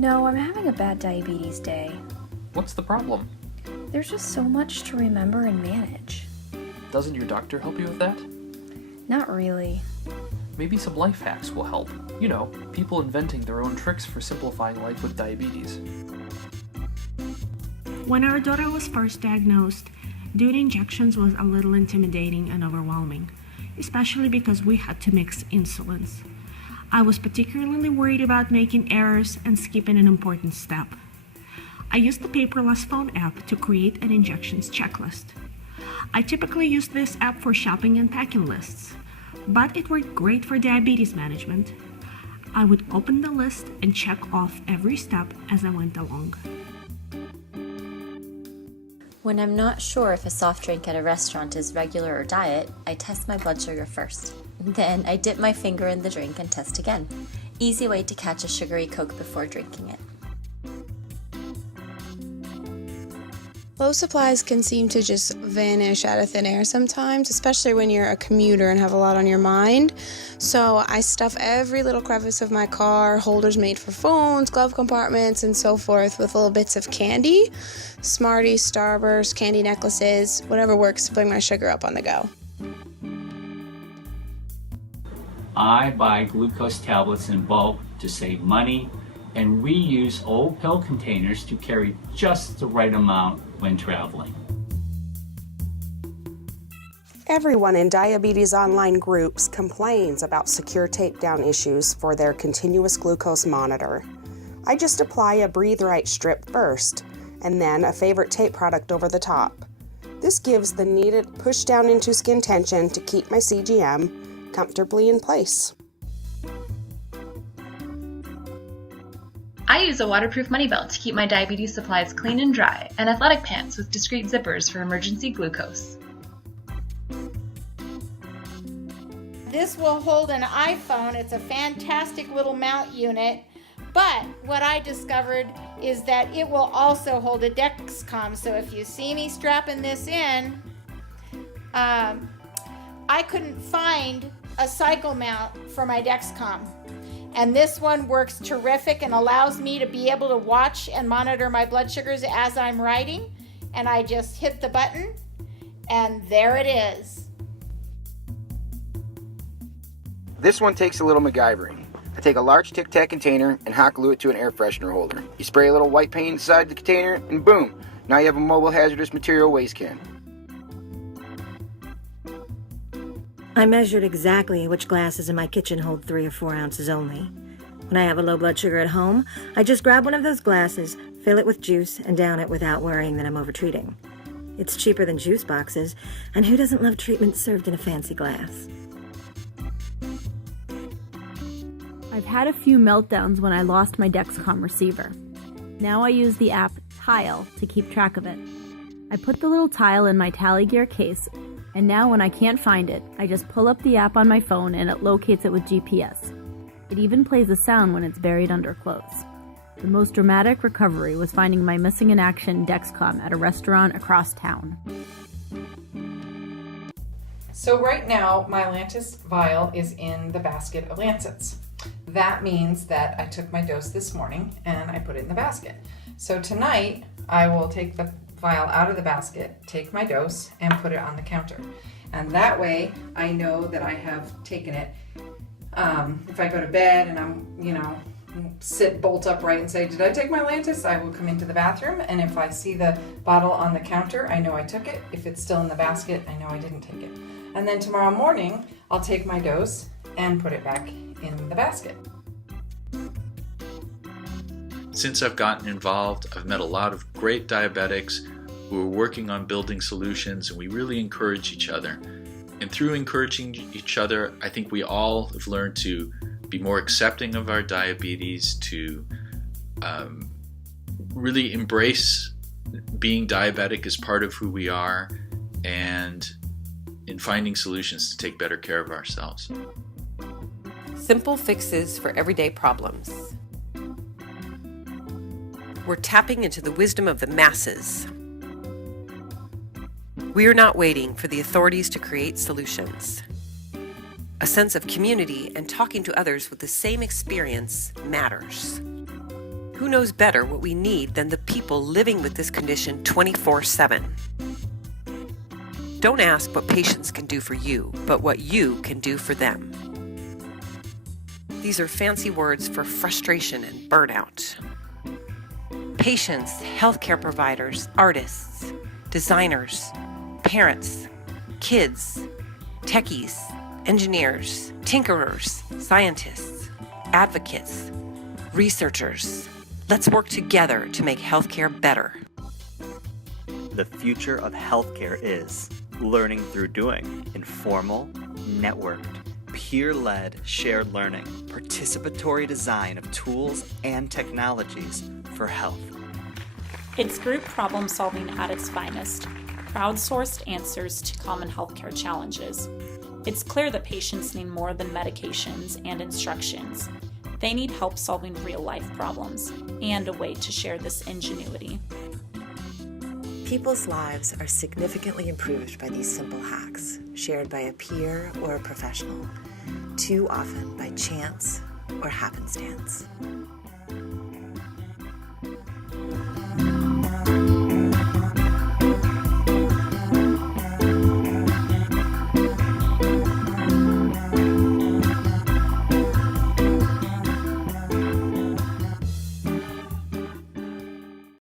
No, I'm having a bad diabetes day. What's the problem? There's just so much to remember and manage. Doesn't your doctor help you with that? Not really. Maybe some life hacks will help. You know, people inventing their own tricks for simplifying life with diabetes. When our daughter was first diagnosed, doing injections was a little intimidating and overwhelming, especially because we had to mix insulins. I was particularly worried about making errors and skipping an important step. I used the paperless phone app to create an injections checklist. I typically use this app for shopping and packing lists, but it worked great for diabetes management. I would open the list and check off every step as I went along. When I'm not sure if a soft drink at a restaurant is regular or diet, I test my blood sugar first. Then I dip my finger in the drink and test again. Easy way to catch a sugary Coke before drinking it. Low supplies can seem to just vanish out of thin air sometimes, especially when you're a commuter and have a lot on your mind. So I stuff every little crevice of my car, holders made for phones, glove compartments, and so forth with little bits of candy. Smarties, Starburst, candy necklaces, whatever works to bring my sugar up on the go. I buy glucose tablets in bulk to save money and reuse old pill containers to carry just the right amount when traveling. Everyone in diabetes online groups complains about secure tape down issues for their continuous glucose monitor. I just apply a Breathe Right strip first, and then a favorite tape product over the top. This gives the needed push down into skin tension to keep my CGM comfortably in place. I use a waterproof money belt to keep my diabetes supplies clean and dry, and athletic pants with discreet zippers for emergency glucose. This will hold an iPhone. It's a fantastic little mount unit, but what I discovered is that it will also hold a Dexcom, so if you see me strapping this in, I couldn't find a cycle mount for my Dexcom. And this one works terrific and allows me to be able to watch and monitor my blood sugars as I'm writing. And I just hit the button, and there it is. This one takes a little MacGyvering. I take a large Tic Tac container and hot glue it to an air freshener holder. You spray a little white paint inside the container, and boom, now you have a mobile hazardous material waste can. I measured exactly which glasses in my kitchen hold 3 or 4 ounces only. When I have a low blood sugar at home, I just grab one of those glasses, fill it with juice, and down it without worrying that I'm over-treating. It's cheaper than juice boxes, and who doesn't love treatment served in a fancy glass? I've had a few meltdowns when I lost my Dexcom receiver. Now I use the app Tile to keep track of it. I put the little tile in my Tally Gear case, and now when I can't find it, I just pull up the app on my phone and it locates it with GPS. It even plays a sound when it's buried under clothes. The most dramatic recovery was finding my missing in action Dexcom at a restaurant across town. So right now, my Lantus vial is in the basket of Lancets. That means that I took my dose this morning and I put it in the basket. So tonight, I will take the vial out of the basket, take my dose, and put it on the counter. And that way, I know that I have taken it. If I go to bed and I'm, sit bolt upright and say, did I take my Lantus? I will come into the bathroom, and if I see the bottle on the counter, I know I took it. If it's still in the basket, I know I didn't take it. And then tomorrow morning, I'll take my dose and put it back in the basket. Since I've gotten involved, I've met a lot of great diabetics who are working on building solutions, and we really encourage each other. And through encouraging each other, I think we all have learned to be more accepting of our diabetes, to really embrace being diabetic as part of who we are, and in finding solutions to take better care of ourselves. Simple fixes for everyday problems. We're tapping into the wisdom of the masses. We are not waiting for the authorities to create solutions. A sense of community and talking to others with the same experience matters. Who knows better what we need than the people living with this condition 24/7? Don't ask what patients can do for you, but what you can do for them. These are fancy words for frustration and burnout. Patients, healthcare providers, artists, designers, parents, kids, techies, engineers, tinkerers, scientists, advocates, researchers. Let's work together to make healthcare better. The future of healthcare is learning through doing, informal, networked, peer-led shared learning, participatory design of tools and technologies for health. It's group problem solving at its finest, crowdsourced answers to common healthcare challenges. It's clear that patients need more than medications and instructions. They need help solving real-life problems and a way to share this ingenuity. People's lives are significantly improved by these simple hacks, shared by a peer or a professional, too often by chance or happenstance.